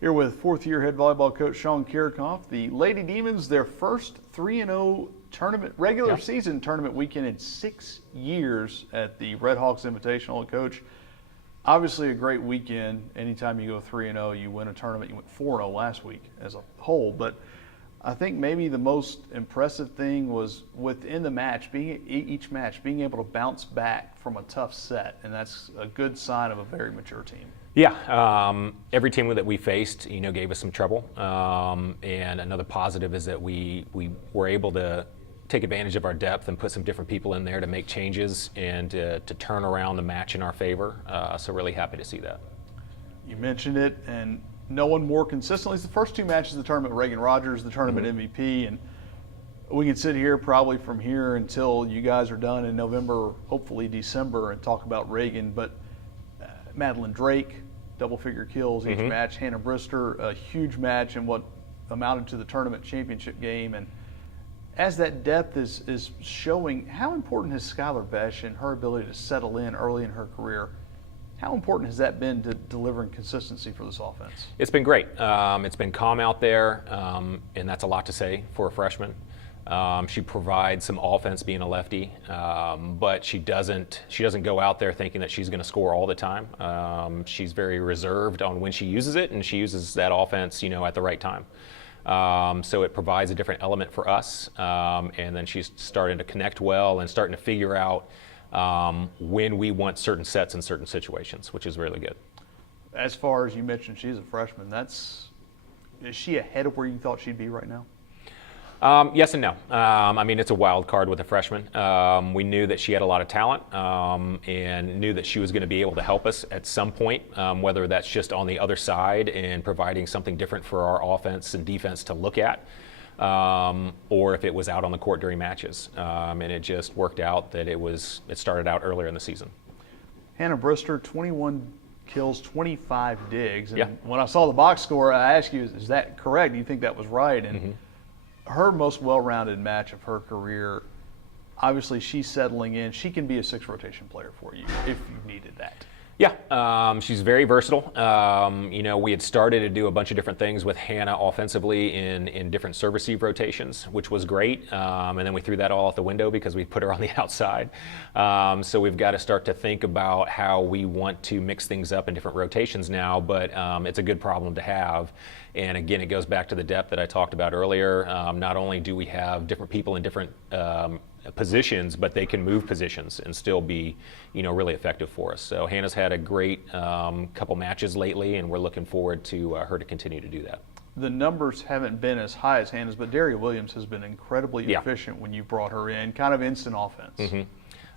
Here with fourth-year head volleyball coach Sean Kiracofe. The Lady Demons, their first 3-0 tournament, regular season tournament weekend in 6 years at the Red Hawks Invitational. Coach, obviously a great weekend. Anytime you go 3-0, you win a tournament. You went 4-0 last week as a whole, but I think maybe the most impressive thing was within the match, each match, being able to bounce back from a tough set, and that's a good sign of a very mature team. Yeah, every team that we faced, gave us some trouble, and another positive is that we were able to take advantage of our depth and put some different people in there to make changes and to turn around the match in our favor. So really happy to see that. You mentioned it, and no one more consistently. It's the first two matches of the tournament. Reagan Rogers, the tournament MVP, and we can sit here probably from here until you guys are done in November, hopefully December, and talk about Reagan. But Madeline Drake, double-figure kills each match. Hannah Brister, a huge match in what amounted to the tournament championship game. And as that depth is showing, how important has Skylar Besh and her ability to settle in early in her career, how important has that been to delivering consistency for this offense? It's been great. It's been calm out there, and that's a lot to say for a freshman. She provides some offense being a lefty, but she doesn't go out there thinking that she's going to score all the time. She's very reserved on when she uses it, and she uses that offense, at the right time. So it provides a different element for us, and then she's starting to connect well and starting to figure out when we want certain sets in certain situations, which is really good. As far as you mentioned, she's a freshman. Is she ahead of where you thought she'd be right now? Yes and no. It's a wild card with a freshman. We knew that she had a lot of talent and knew that she was going to be able to help us at some point, whether that's just on the other side and providing something different for our offense and defense to look at, or if it was out on the court during matches. And it just worked out that it started out earlier in the season. Hannah Brister, 21 kills, 25 digs. And when I saw the box score, I asked you, is that correct? Do you think that was right? And her most well-rounded match of her career, obviously she's settling in. She can be a 6-rotation player for you if you needed that. Yeah, she's very versatile. We had started to do a bunch of different things with Hannah offensively in different serve receive rotations, which was great. And then we threw that all out the window because we put her on the outside. So we've got to start to think about how we want to mix things up in different rotations now, but it's a good problem to have. And again, it goes back to the depth that I talked about earlier. Not only do we have different people in different positions, but they can move positions and still be, really effective for us. So Hannah's had a great couple matches lately, and we're looking forward to her to continue to do that. The numbers haven't been as high as Hannah's, but Daria Williams has been incredibly efficient when you brought her in, kind of instant offense.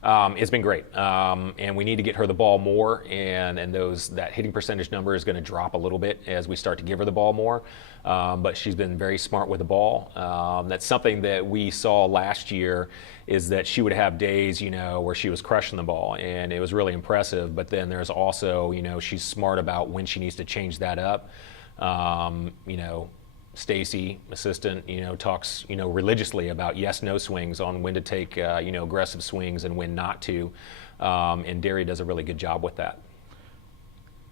It's been great, and we need to get her the ball more, and that hitting percentage number is going to drop a little bit as we start to give her the ball more, but she's been very smart with the ball. That's something that we saw last year, is that she would have days, where she was crushing the ball, and it was really impressive, but then there's also, she's smart about when she needs to change that up. Stacy, assistant, talks, religiously about yes/no swings on when to take, aggressive swings and when not to. And Daria does a really good job with that.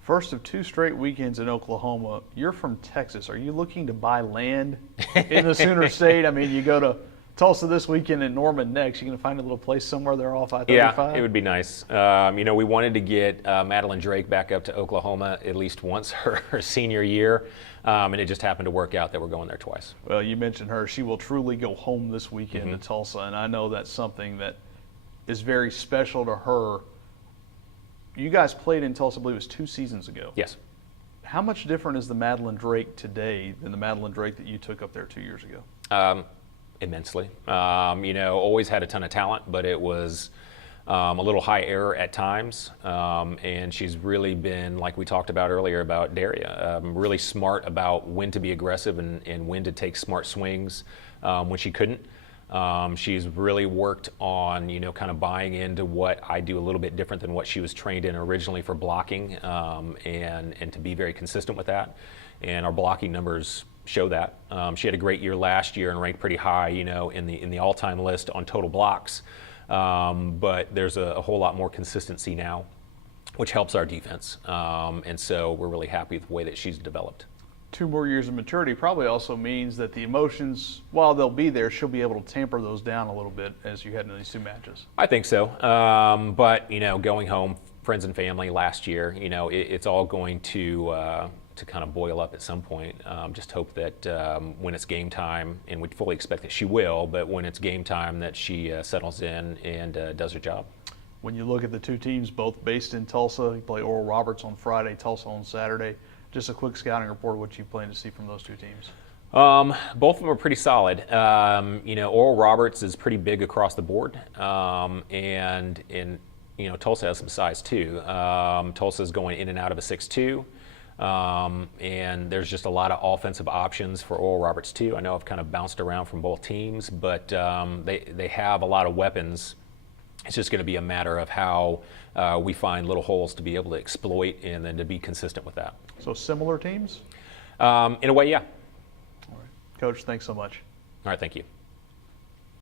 First of 2 straight weekends in Oklahoma. You're from Texas. Are you looking to buy land in the Sooner State? You go to Tulsa this weekend and Norman next. You going to find a little place somewhere there off I-35? Yeah, it would be nice. We wanted to get Madeline Drake back up to Oklahoma at least once her senior year, and it just happened to work out that we're going there twice. Well, you mentioned her. She will truly go home this weekend to Tulsa, and I know that's something that is very special to her. You guys played in Tulsa, I believe it was 2 seasons ago. Yes. How much different is the Madeline Drake today than the Madeline Drake that you took up there 2 years ago? Immensely. Always had a ton of talent, but it was a little high error at times. And she's really been, like we talked about earlier about Daria, really smart about when to be aggressive and when to take smart swings when she couldn't. She's really worked on, kind of buying into what I do a little bit different than what she was trained in originally for blocking, and to be very consistent with that. And our blocking numbers show that. She had a great year last year and ranked pretty high, in the all-time list on total blocks. But there's a whole lot more consistency now, which helps our defense. And so we're really happy with the way that she's developed. 2 more years of maturity probably also means that the emotions, while they'll be there, she'll be able to tamper those down a little bit as you head into these 2 matches. I think so. But, going home, friends and family last year, it's all going to kind of boil up at some point. Just hope that when it's game time, and we fully expect that she will, but when it's game time that she settles in and does her job. When you look at the 2 teams, both based in Tulsa, you play Oral Roberts on Friday, Tulsa on Saturday. Just a quick scouting report of what you plan to see from those 2 teams. Both of them are pretty solid. Oral Roberts is pretty big across the board, and Tulsa has some size too. Tulsa is going in and out of a 6'2", and there's just a lot of offensive options for Oral Roberts too. I know I've kind of bounced around from both teams, but they have a lot of weapons. It's just going to be a matter of how we find little holes to be able to exploit and then to be consistent with that. So similar teams? In a way, yeah. All right. Coach, thanks so much. All right, thank you.